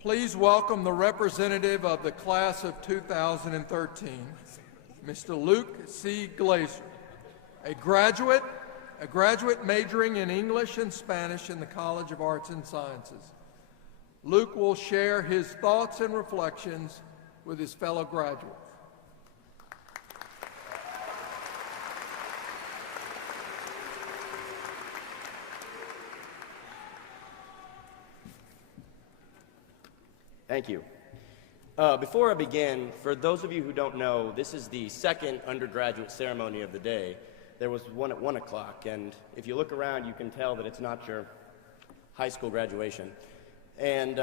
Please welcome the representative of the class of 2013, Mr. Luke C. Glaser, a graduate majoring in English and Spanish in the College of Arts and Sciences. Luke will share his thoughts and reflections with his fellow graduates. Thank you. Before I begin, for those of you who don't know, this is the second undergraduate ceremony of the day. There was one at 1 o'clock, and if you look around, you can tell that it's not your high school graduation. And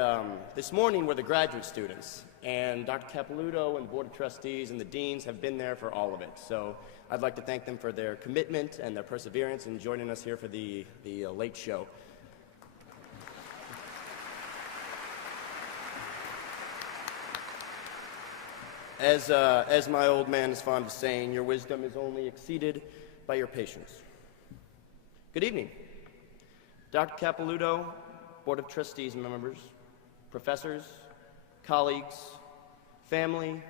this morning were the graduate students, and Dr. Capilouto and the Board of Trustees and the deans have been there for all of it. So I'd like to thank them for their commitment and their perseverance in joining us here for the late show. As my old man is fond of saying, your wisdom is only exceeded by your patience. Good evening. Dr. Capilouto, Board of Trustees members, professors, colleagues, family,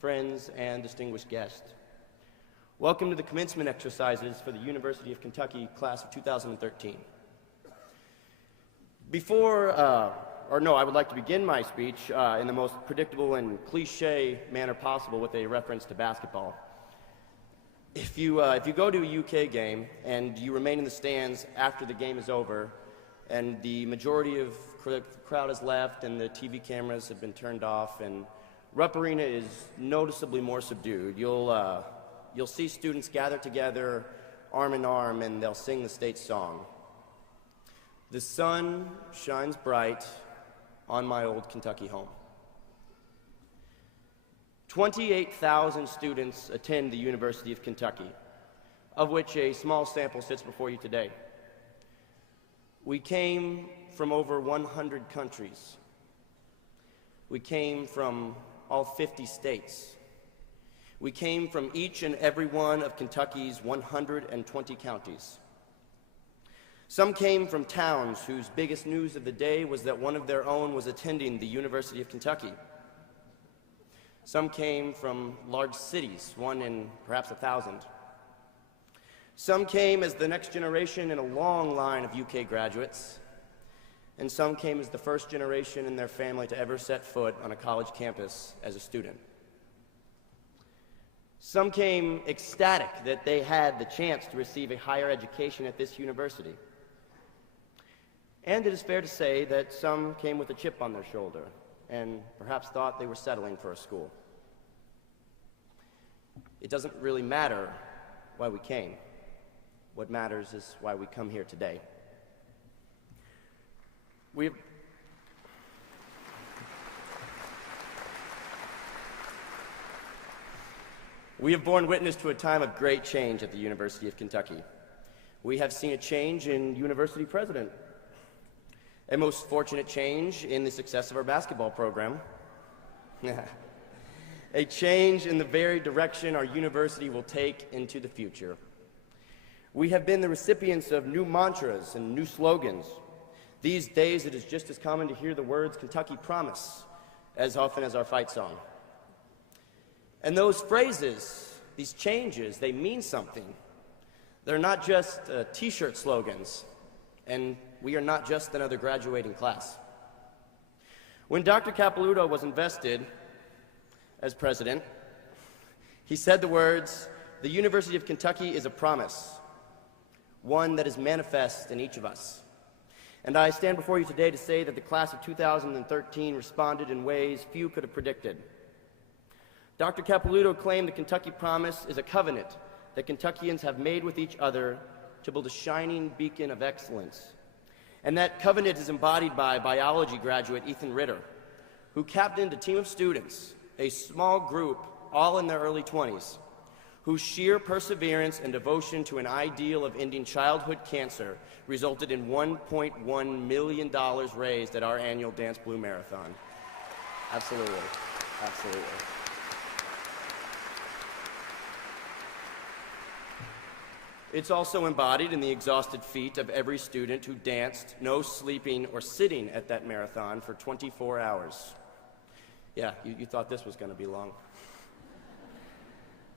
friends, and distinguished guests. Welcome to the commencement exercises for the University of Kentucky class of 2013. I would like to begin my speech in the most predictable and cliche manner possible with a reference to basketball. If you go to a UK game and you remain in the stands after the game is over and the majority of the crowd has left and the TV cameras have been turned off and Rupp Arena is noticeably more subdued, you'll see students gather together arm in arm and they'll sing the state song. The sun shines bright on my old Kentucky home. 28,000 students attend the University of Kentucky, of which a small sample sits before you today. We came from over 100 countries. We came from all 50 states. We came from each and every one of Kentucky's 120 counties. Some came from towns whose biggest news of the day was that one of their own was attending the University of Kentucky. Some came from large cities, one in perhaps 1,000. Some came as the next generation in a long line of UK graduates, and some came as the first generation in their family to ever set foot on a college campus as a student. Some came ecstatic that they had the chance to receive a higher education at this university. And it is fair to say that some came with a chip on their shoulder and perhaps thought they were settling for a school. It doesn't really matter why we came. What matters is why we come here today. We have borne witness to a time of great change at the University of Kentucky. We have seen a change in university president, a most fortunate change in the success of our basketball program, a change in the very direction our university will take into the future. We have been the recipients of new mantras and new slogans. These days, it is just as common to hear the words Kentucky Promise as often as our fight song. And those phrases, these changes, they mean something. They're not just t-shirt slogans, and we are not just another graduating class. When Dr. Capilouto was invested as president, he said the words, "The University of Kentucky is a promise, one that is manifest in each of us." And I stand before you today to say that the class of 2013 responded in ways few could have predicted. Dr. Capilouto claimed the Kentucky Promise is a covenant that Kentuckians have made with each other to build a shining beacon of excellence. And that covenant is embodied by biology graduate Ethan Ritter, who captained a team of students, a small group, all in their early 20s, whose sheer perseverance and devotion to an ideal of ending childhood cancer resulted in $1.1 million raised at our annual Dance Blue Marathon. Absolutely. Absolutely. It's also embodied in the exhausted feet of every student who danced, no sleeping or sitting at that marathon for 24 hours. Yeah, you thought this was going to be long.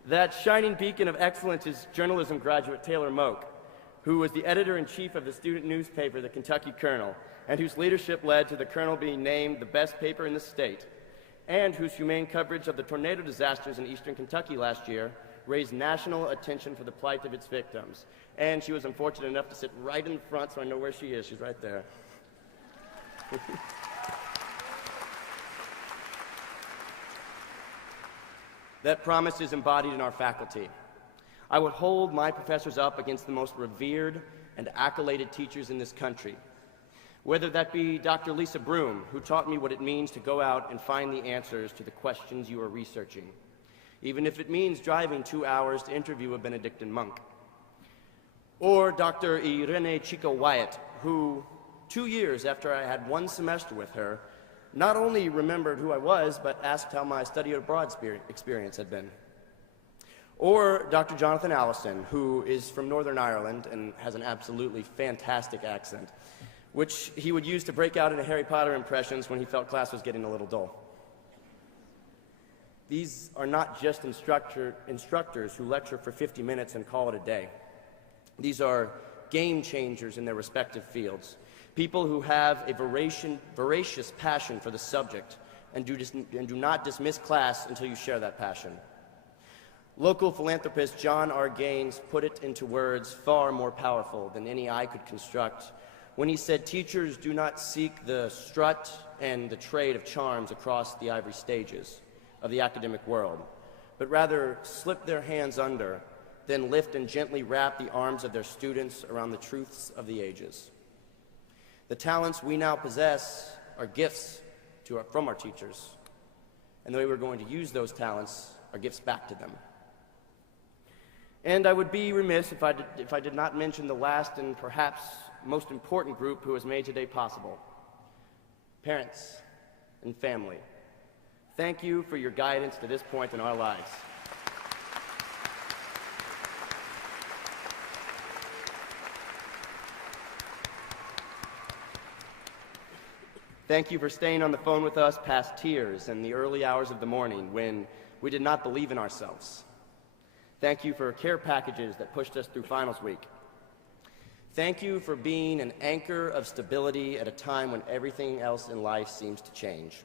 That shining beacon of excellence is journalism graduate Taylor Moak, who was the editor-in-chief of the student newspaper, the Kentucky Colonel, and whose leadership led to the Colonel being named the best paper in the state, and whose humane coverage of the tornado disasters in eastern Kentucky last year raised national attention for the plight of its victims. And she was unfortunate enough to sit right in the front, so I know where she is. She's right there. That promise is embodied in our faculty. I would hold my professors up against the most revered and accoladed teachers in this country. Whether that be Dr. Lisa Broom, who taught me what it means to go out and find the answers to the questions you are researching, even if it means driving 2 hours to interview a Benedictine monk. Or Dr. Irene Chico Wyatt, who 2 years after I had 1 semester with her, not only remembered who I was, but asked how my study abroad experience had been. Or Dr. Jonathan Allison, who is from Northern Ireland and has an absolutely fantastic accent, which he would use to break out into Harry Potter impressions when he felt class was getting a little dull. These are not just instructors who lecture for 50 minutes and call it a day. These are game changers in their respective fields, people who have a voracious passion for the subject and do not dismiss class until you share that passion. Local philanthropist John R. Gaines put it into words far more powerful than any I could construct when he said teachers do not seek the strut and the trade of charms across the ivory stages of the academic world, but rather slip their hands under, then lift and gently wrap the arms of their students around the truths of the ages. The talents we now possess are gifts from our teachers, and the way we're going to use those talents are gifts back to them. And I would be remiss if I did not mention the last and perhaps most important group who has made today possible: parents and family. Thank you for your guidance to this point in our lives. Thank you for staying on the phone with us past tears and the early hours of the morning when we did not believe in ourselves. Thank you for care packages that pushed us through finals week. Thank you for being an anchor of stability at a time when everything else in life seems to change.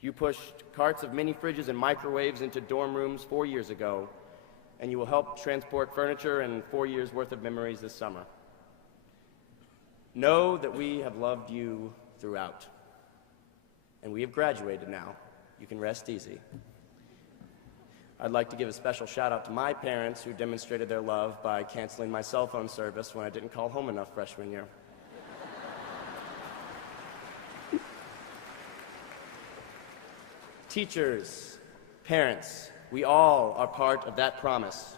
You pushed carts of mini fridges and microwaves into dorm rooms 4 years ago, and you will help transport furniture and 4 years' worth of memories this summer. Know that we have loved you throughout, and we have graduated now. You can rest easy. I'd like to give a special shout out to my parents who demonstrated their love by canceling my cell phone service when I didn't call home enough freshman year. Teachers, parents, we all are part of that promise,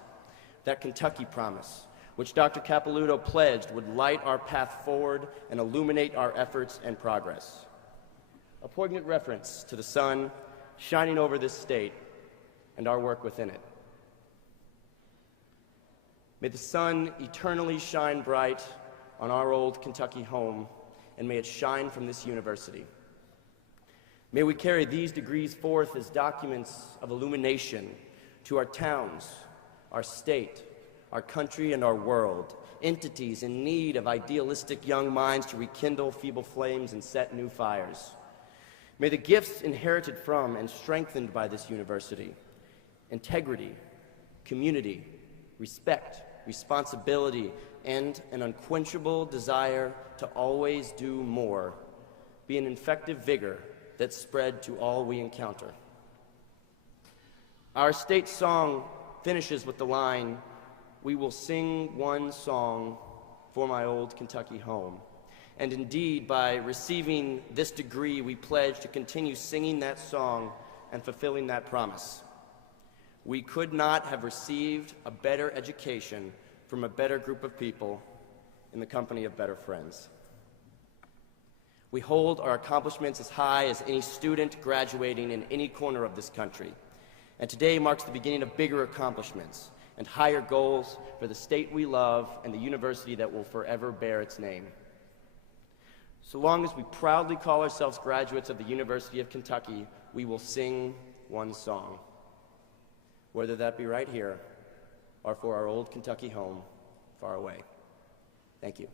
that Kentucky promise, which Dr. Capilouto pledged would light our path forward and illuminate our efforts and progress. A poignant reference to the sun shining over this state and our work within it. May the sun eternally shine bright on our old Kentucky home, and may it shine from this university. May we carry these degrees forth as documents of illumination to our towns, our state, our country, and our world, entities in need of idealistic young minds to rekindle feeble flames and set new fires. May the gifts inherited from and strengthened by this university, integrity, community, respect, responsibility, and an unquenchable desire to always do more, be an infective vigor that spread to all we encounter. Our state song finishes with the line, "We will sing one song for my old Kentucky home." And indeed, by receiving this degree, we pledge to continue singing that song and fulfilling that promise. We could not have received a better education from a better group of people in the company of better friends. We hold our accomplishments as high as any student graduating in any corner of this country. And today marks the beginning of bigger accomplishments and higher goals for the state we love and the university that will forever bear its name. So long as we proudly call ourselves graduates of the University of Kentucky, we will sing one song, whether that be right here or for our old Kentucky home far away. Thank you.